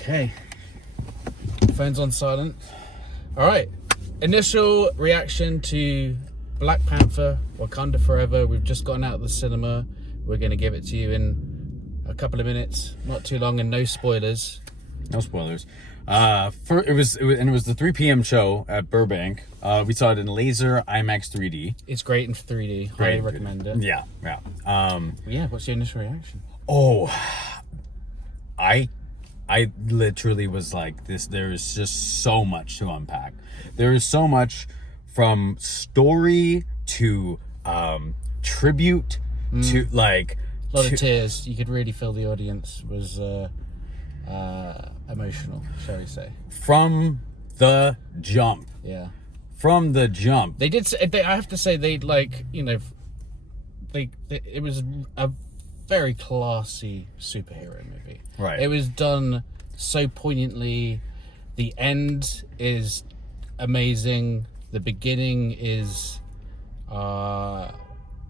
Okay. Phone's on silent. All right. Initial reaction to Black Panther Wakanda Forever. We've just gotten out of the cinema. We're going to give it to you in a couple of minutes. Not too long and no spoilers. No spoilers. It was the 3 p.m. show at Burbank. We saw it in laser IMAX 3D. It's great in 3D. Highly recommend it. Yeah. Yeah, what's your initial reaction? Oh, I literally was like this. There is just so much to unpack. There is so much from story to tribute to like a lot of tears. You could really feel the audience was emotional, shall we say? From the jump. Yeah. From the jump. They did. I have to say, they like, you know, it was a very classy superhero movie. Right. It was done so poignantly. The end is amazing. The beginning is,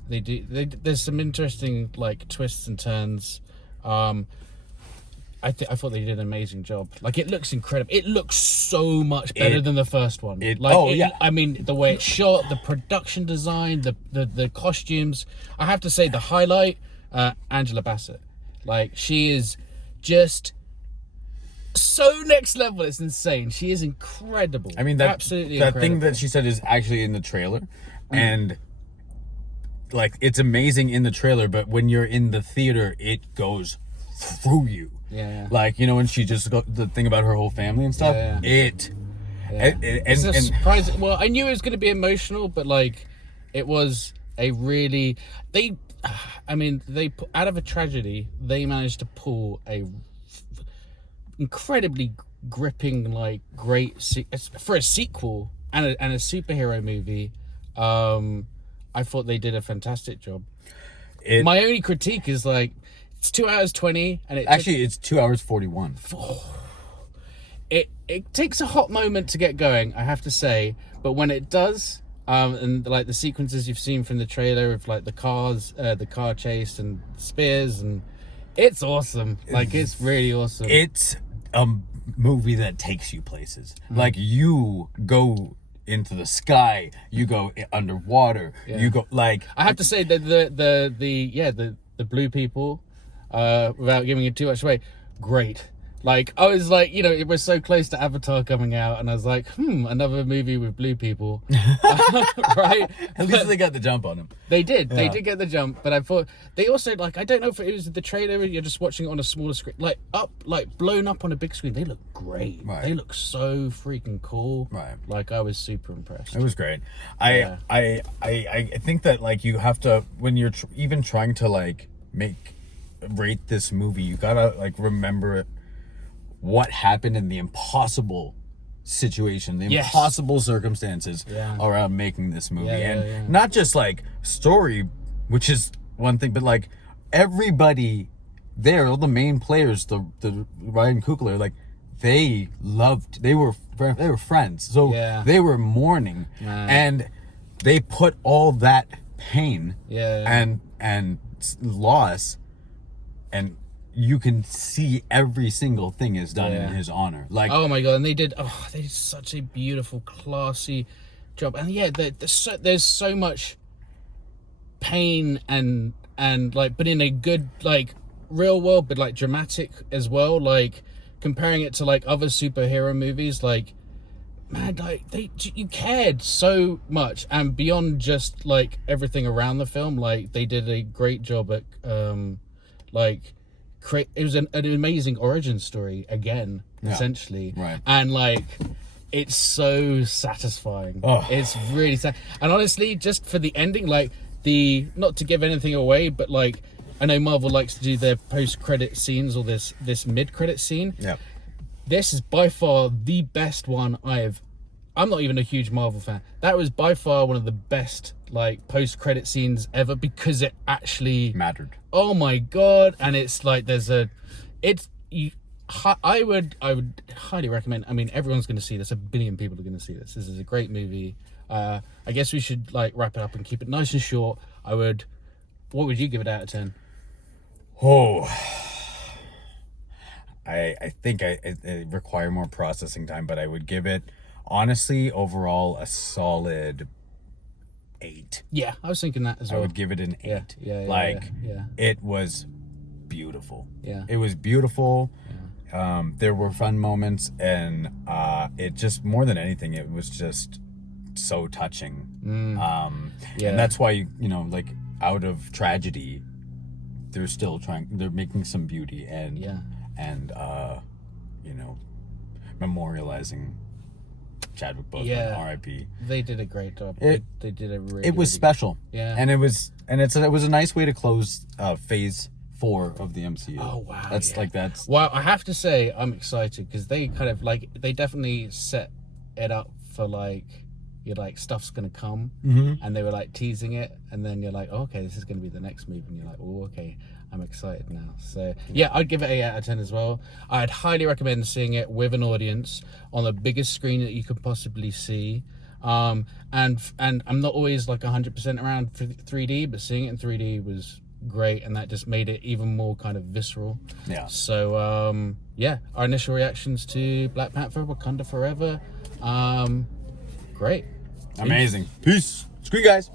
there's some interesting like twists and turns. I thought they did an amazing job. Like, it looks incredible. It looks so much better than the first one. I mean, the way it's shot, the production design, the costumes. I have to say, the highlight, Angela Bassett. Like, she is just so next level. It's insane. She is incredible. I mean, absolutely that incredible. thing that she said is actually in the trailer, and like, it's amazing in the trailer, but when you're in the theater, it goes through you. Yeah. Like, you know, when she just got the thing about her whole family and stuff. Yeah. And surprise. Well, I knew it was going to be emotional, but like, it was a really out of a tragedy, they managed to pull a incredibly gripping, like, great for a sequel and a superhero movie. I thought they did a fantastic job. My only critique is, like, it's 2 hours 20, and it's 2 hours 41. It takes a hot moment to get going, I have to say, but when it does, and like the sequences you've seen from the trailer of like the cars, the car chase and spears, and it's awesome. Like, it's really awesome. It's a movie that takes you places. Like, you go into the sky, you go underwater, you go, like, I have to say that the blue people, without giving it too much away, great. Like, I was like, you know, it was so close to Avatar coming out, and I was like, another movie with blue people. Right? At least they got the jump on them. They did. Yeah. They did get the jump, but I thought they also, like, I don't know if it was the trailer, you're just watching it on a smaller screen, like blown up on a big screen. They look great. Right. They look so freaking cool. Right. Like, I was super impressed. It was great. I think that, like, you have to, when you're even trying to, like, rate this movie, you gotta, like, remember what happened in the impossible situation, the impossible circumstances around making this movie. Not just, like, story, which is one thing, but, like, everybody there, all the main players, the Ryan Coogler, like, they were friends, so they were mourning, and they put all that pain and loss, and you can see every single thing is done in his honor. Like, oh my god, and they did such a beautiful, classy job. And there's so much pain and like, but in a good, like, real world, but like dramatic as well. Like, comparing it to like other superhero movies, like, man, like, you cared so much, and beyond just like everything around the film, like, they did a great job at it was an amazing origin story again, essentially, right? And like, it's so satisfying. It's really and honestly, just for the ending, like, not to give anything away, but like, I know Marvel likes to do their post-credit scenes or this mid-credit scene. Yeah, this is by far the best one I'm not even a huge Marvel fan. That was by far one of the best, like, post-credit scenes ever, because it actually mattered. Oh my god! And it's like, I would highly recommend. I mean, everyone's going to see this. 1 billion people are going to see this. This is a great movie. I guess we should, like, wrap it up and keep it nice and short. What would you give it out of 10? I think it require more processing time, but I would give it, honestly, overall, a solid 8. Yeah, I was thinking that as well. I would give it an 8. It was beautiful. Yeah. It was beautiful. Yeah. There were fun moments, and it just, more than anything, it was just so touching. And that's why, you know, like, out of tragedy, they're making some beauty and you know, memorializing Chadwick Boseman, R.I.P. They did a great job. They did a really. It was special. Yeah, and it was a nice way to close Phase 4 of the MCU. Oh wow, that's. Well, I have to say I'm excited because they kind of like they definitely set it up for like. You're like, stuff's gonna come, and they were like teasing it, and then you're like, oh, okay, this is gonna be the next movie, and you're like, oh, okay, I'm excited now. So yeah, I'd give it 8 out of 10 as well. I'd highly recommend seeing it with an audience on the biggest screen that you could possibly see. And I'm not always like 100% around for 3D, but seeing it in 3D was great, and that just made it even more kind of visceral. Yeah. So yeah, our initial reactions to Black Panther Wakanda Forever. Great. Amazing. Peace. Screw you guys.